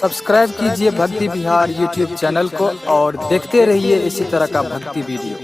सब्सक्राइब कीजिए भक्ति विहार YouTube channel को और देखते रहिए इसी तरह का भक्ति वीडियो।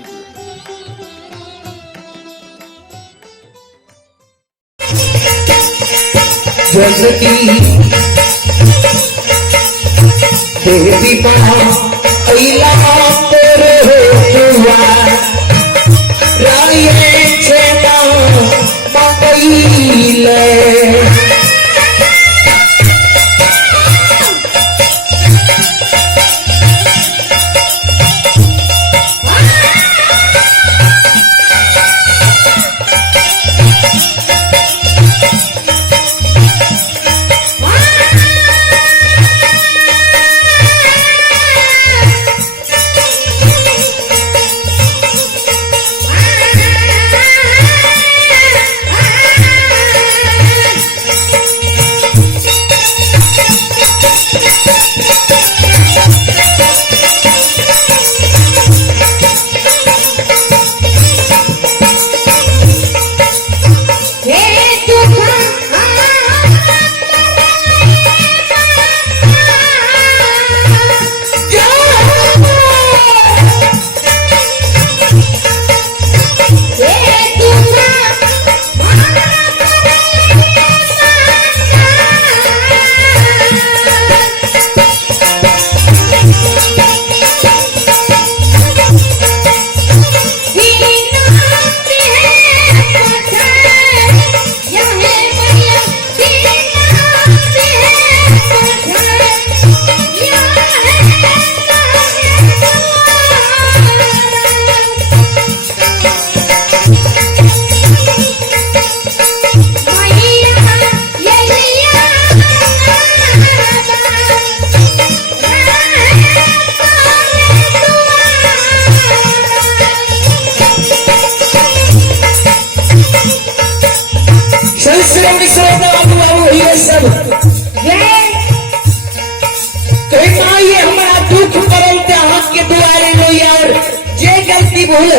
देवी भूल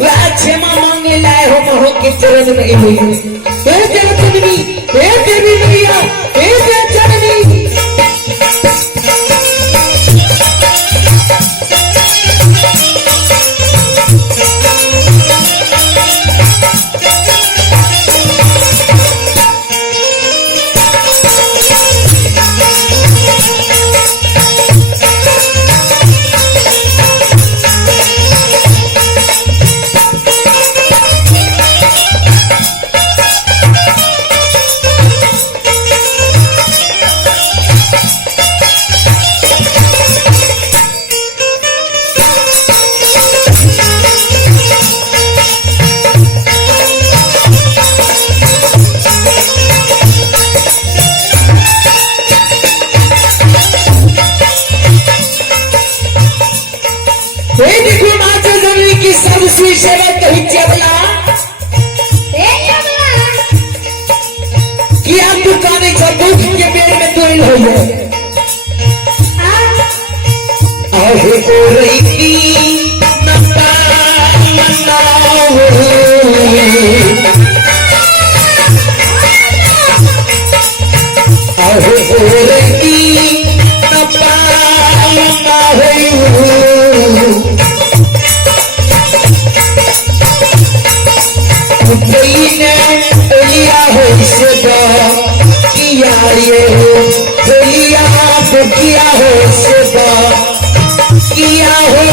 वह क्षमा मांगने लाए हो महो के चरण में हुई हे जगतजननी हे देवी मैया हे जननी सर्वस्वी सेवा कही चबला किया दुकाने दुख के पेड़ में तोड़ हो जाए आहे ओ रही नंदा नंदा आहे ओ रही नंदा नंदा लिया हो सदा किया ये लिया तो किया हो सदा किया हो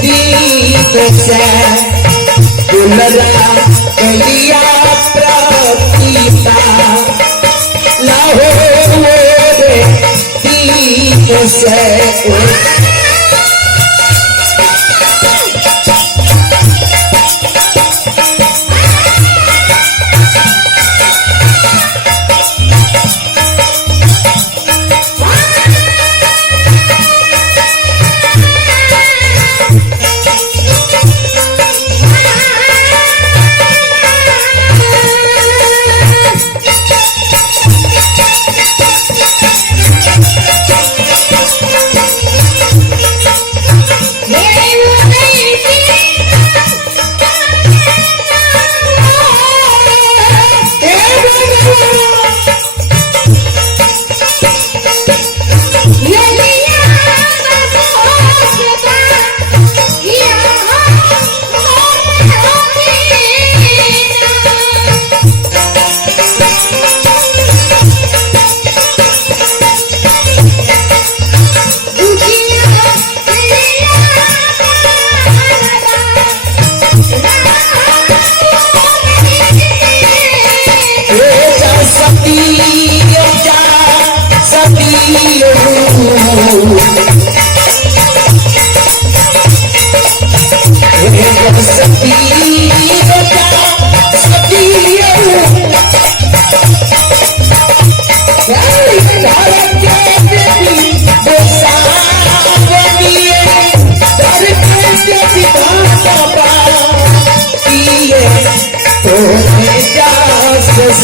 दीन से दुलरा लिया प्राप्तिता लाहो दीन से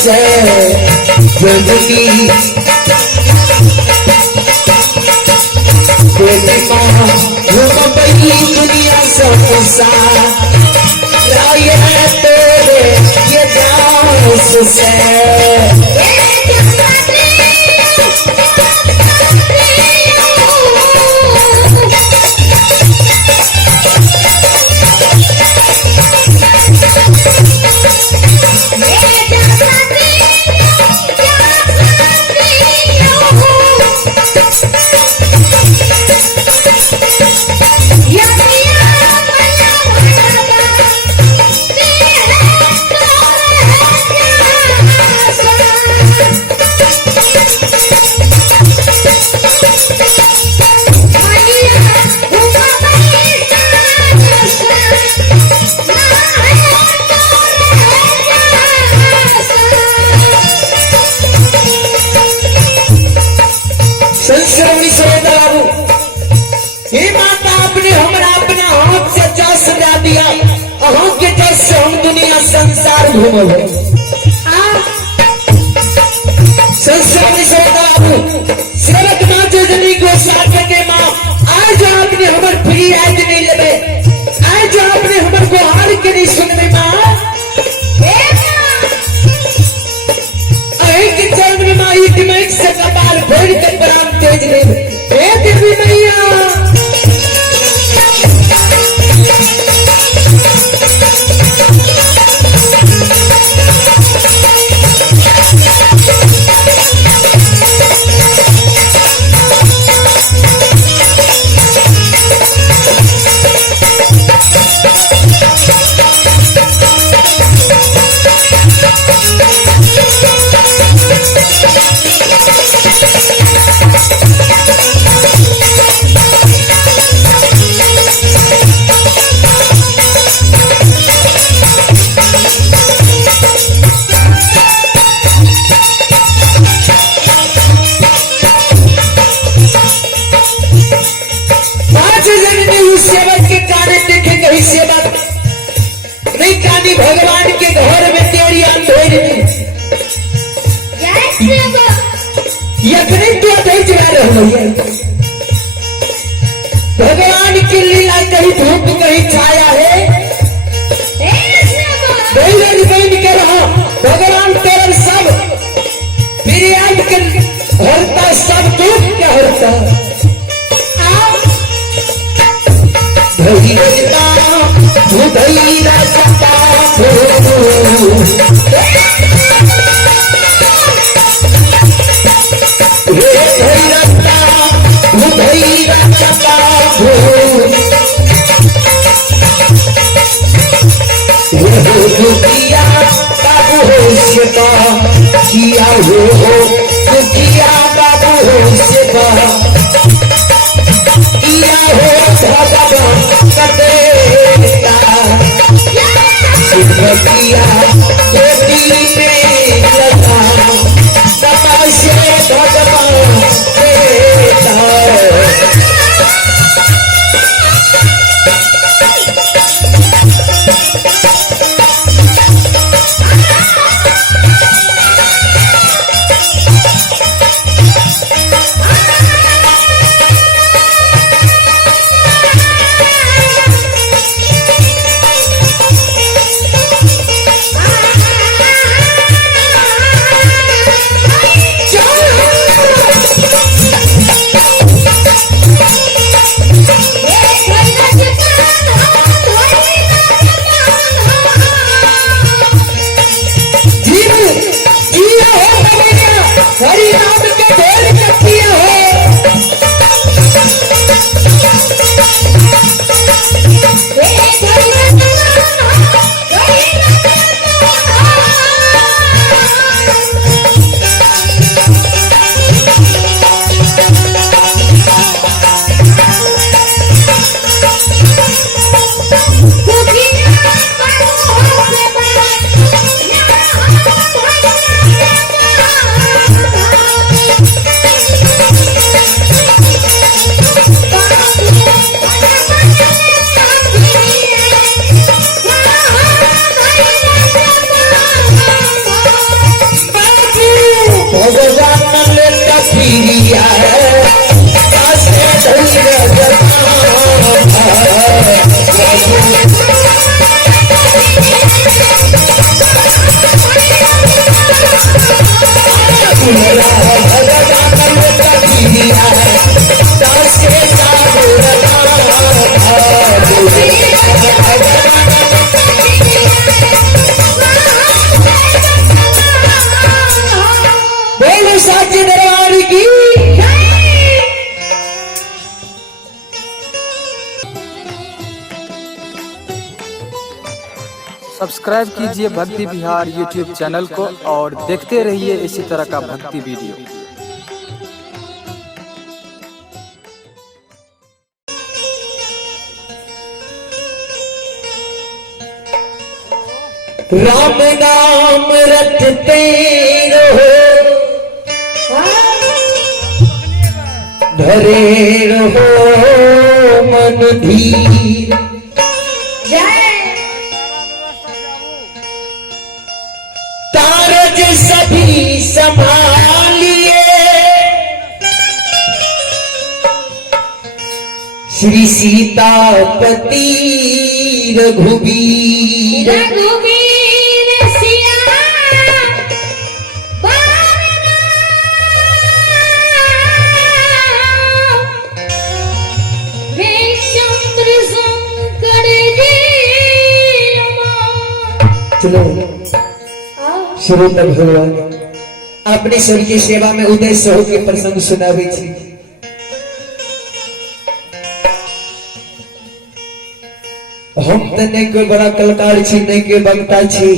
से जननी बेटी माँ घूम गई दुनिया संसार राय तेरे ये डांस से हे माता आपने हमरा अपना हाथ से जा सजा दिया अहों के जस से हम दुनिया संसार घूमल है संसार से सेवक माँ जोजनी गोसाई के माँ आज आपने हमर फ्री आज नहीं लेबे आज आपने हमर गुहार के नहीं सुनबे माँ के चरण में माँ एक दिमाग से कपाल भर के प्राण तेज ले देवी मैया भगवान के घर में तेरी अंधेरी यखने तो अधेज में रह भगवान की लीला कहीं धूप कहीं छाया है के रहा भगवान तेरे सब फिर के हरता सब दुख के हरता बाबू हो सेवा किया हो किया बाबू हो सेवा किया हो भगवान कदेता किया बेटी में लगा सदा से भगवान देता हरी नाम के ढेर कथिया सब्सक्राइब कीजिए भक्ति बिहार यूट्यूब चैनल को और देखते रहिए इसी तरह का भक्ति वीडियो। राम नाम रटते रहो, धरे रहो मन धीर। कारज सभी संभालिए, श्री सीतापति रघुवीर। चलो शुरू तक भगवान अपने स्वर की सेवा में उदय सहो के प्रसंग सुनावे छी। हम तो नहीं कोई बड़ा कलाकार छी, नहीं कोई वक्ता छी।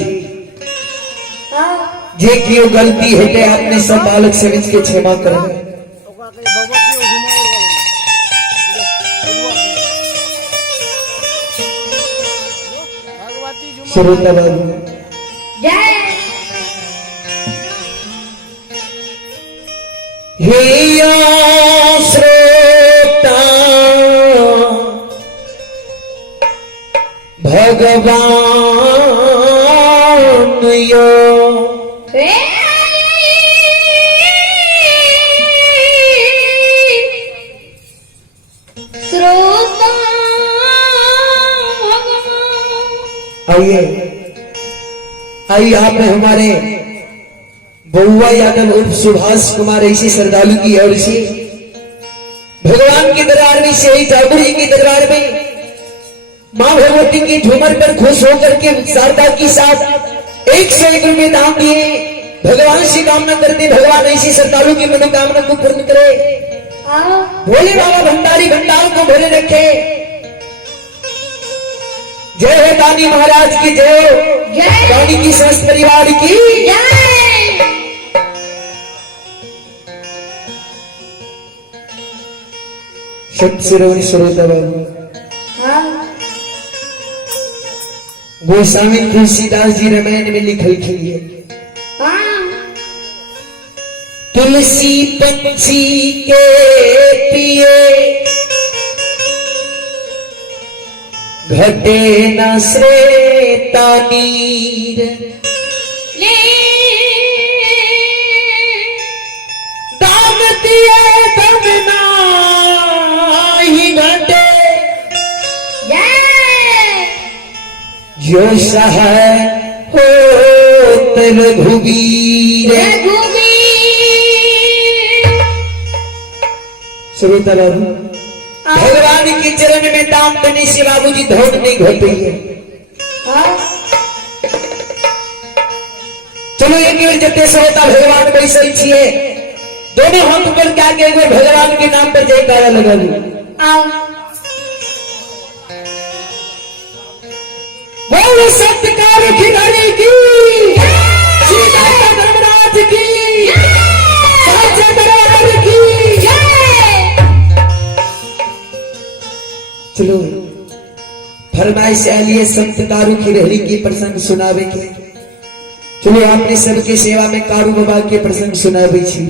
जे कियो गलती हेते अपने सब बालक समझ के क्षमा करें। श्रोता बाबू हे श्रोता भगवान यो आइए आपने हमारे बउआ यादव उर्फ सुभाष कुमार ऐसी श्रद्धालु की ओर से भगवान के दरबार में से ठाकुर जी के दरबार में मां भगवती की झूमर पर खुश होकर के शारदा के साथ 101 रुपये दाम दिए। भगवान से कामना करते भगवान ऐसी श्रद्धालु की मनोकामना को पूर्ण करे। भोले बाबा भंडारी भंडार को भरे रखे। जय हो दानी महाराज की जय हो, दानी की समस्त परिवार की शब्द श्रवण श्रोता बाबू गोस्वामी तुलसीदास जी रामायण में लिखल है, तुलसी पंछी के पिए घटे न श्रेता नीर। दान दिए दम नाही घटे, जो सहाय हो रघुवीर। श्रोता बाबू भगवान के चरण में दाम करने से बाबूजी धौन नहीं घटी है। चलो एक बार जते श्रोता भगवान बैसल छिए, दोनों हाथ ऊपर क्या के एक बार भगवान के नाम पर जयकारा लगा लो। बोलो सत्कार खिलाड़ी की, सीता धर्मराज की, साचा दरबार की। चलो फरमाइश आलिए संत कारू की रहली की प्रसंग सुनावे के। चलो आपने सबके सेवा में कारू बाबा के प्रसंग सुनावे छी।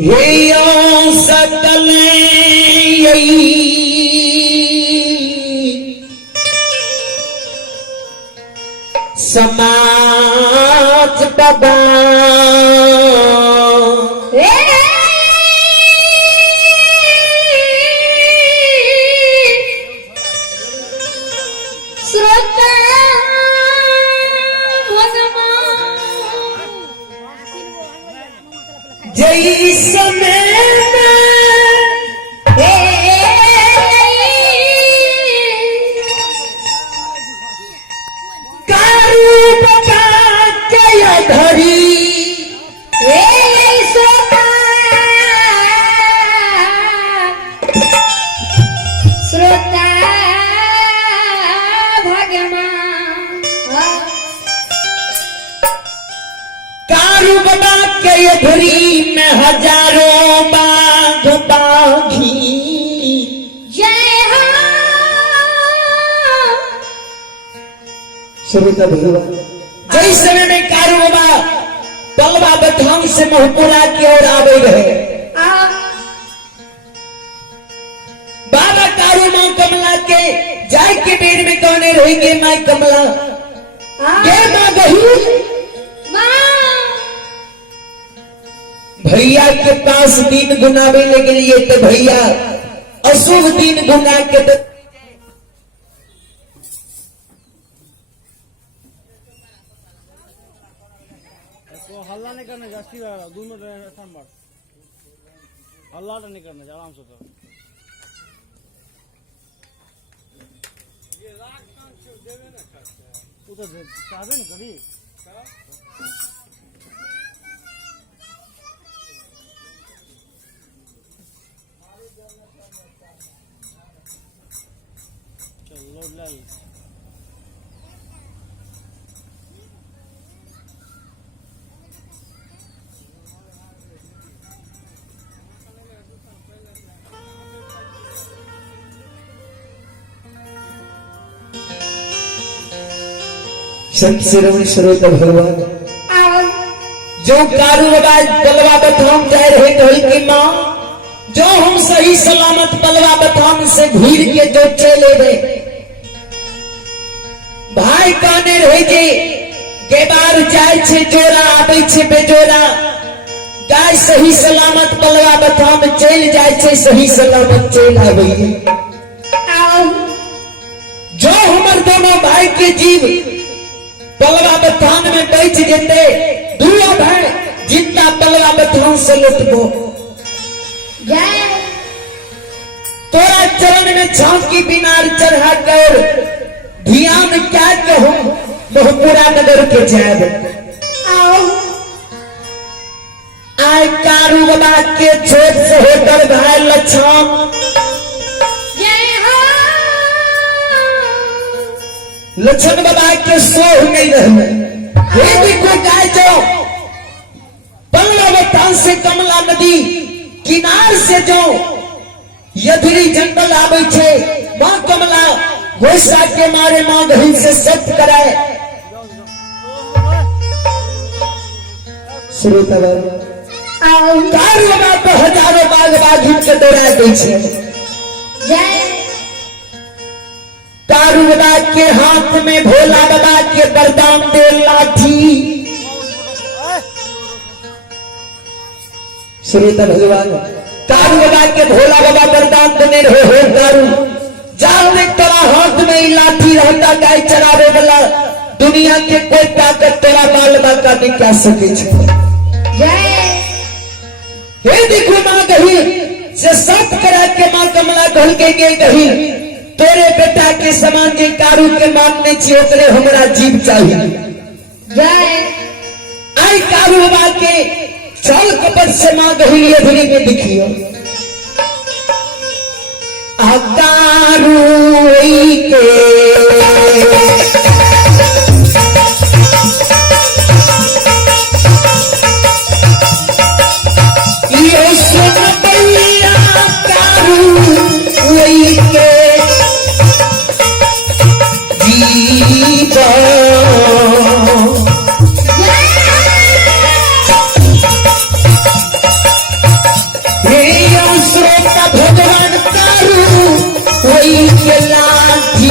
हे सकल समाज बाबा जय समय कारू बाबा के ये धुरी में हजारों बाघ बाघी जय हो सुविधा भगवान जय समय में कारू बाबा तलवा बथान से मोहपुरा की ओर आवे रहे। बाबा कारू माँ कमला के जाय के बेर में कौने रहेंगे माँ कमला के माँ गही भैया के पास दिन गुनावे लगे लिए तो भैया अशुभ दिन गुना के तो हल्ला नहीं करना जास्ती दोनों हल्ला नहीं करना आराम से तो चाहते ना कभी चलो लाल संत श्रवण श्रोता भगवान जो कारू बाबा बलवा बथान जाए रहे कही की माँ जो हम सही सलामत बलवा बथान से घूर के जो चले गए भाई काने रहे जे के बार जाय छे जोरा आबै छे बेजोरा गाय सही सलामत बलवा बथान चल जाय छे सही सलामत चल आबै जो हमर दोनों भाई के जीव बलवा बथान में बैठ जेते दुआ भाई जितना बलवा बथान से लुटबो तोरा चरण में झांकी बिनार चढ़ा कर ध्यान क्या कहूं मोहपुरा नगर के जाब आय कारू बाबा के छोट से होकर भाई लछन लक्षण बाबा के सोह नहीं रहे ये भी को गाय जो बल्लभतान से कमला नदी किनार से जो यदरी जंगल आवे छे मां कमला घोषा के मारे मां गहिल से सत कराए श्रोता कारू बाबा तो हजारों बाघ बाघिन के दौड़ा गई छे कारू बाबा के हाथ में भोला बाबा के वरदान दे लाठी श्रोता भगवान कारू बाबा के भोला बाबा वरदान देने रहे हो कारू जान में तेरा हाथ में ही लाठी रहता गाय चरावे वाला दुनिया के कोई ताकत तेरा बाल बाका नहीं कर सके हे देखो मां कही से सब करा के मां कमला घल के कही तेरे बेटा के समान जे कारू के मानने छी ओकरे हमरा जीव चाहिए आई कारू बाबा के चल कपट से मां गहिली अधूरी में दिखियो कारू के ये सुन भैया कारू के श्रोता भगवान कारू वही के लाठी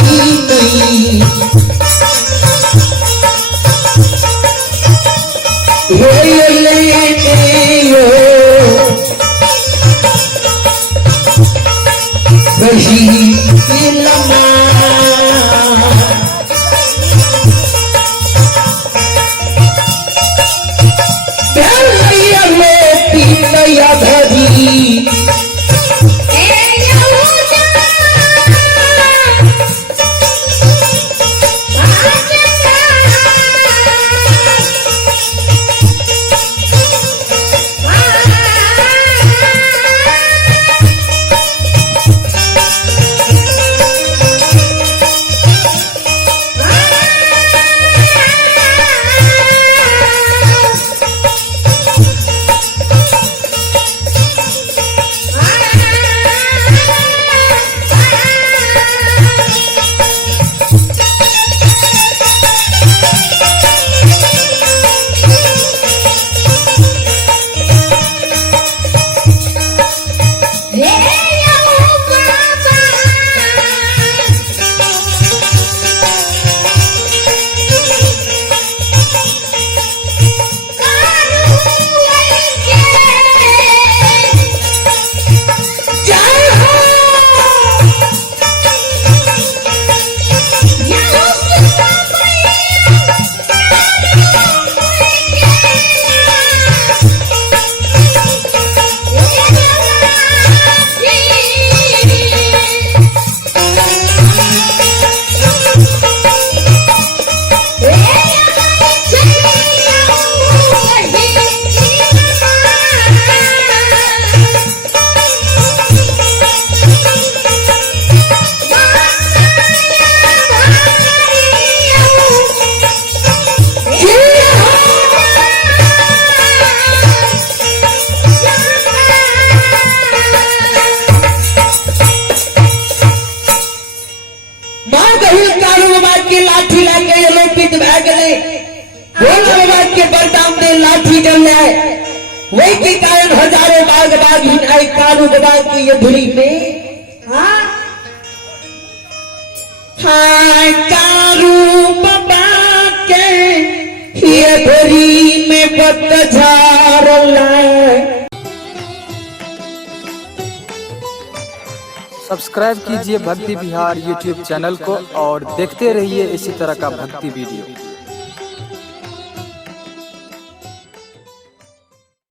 मां गही कारू बाबा के लाठी लागे ये लोग पीत भै गए भोला बाबा के बरदाम में लाठी जल जाए वही के कारण हजारों बाग बाघीन आई कारू बाबा की ये धुरी में हाँ हाँ कारू बाबा के ये धुरी में पतझड़ लाए। सब्सक्राइब कीजिए भक्ति बिहार यूट्यूब चैनल को और देखते रहिए इसी तरह का भक्ति वीडियो।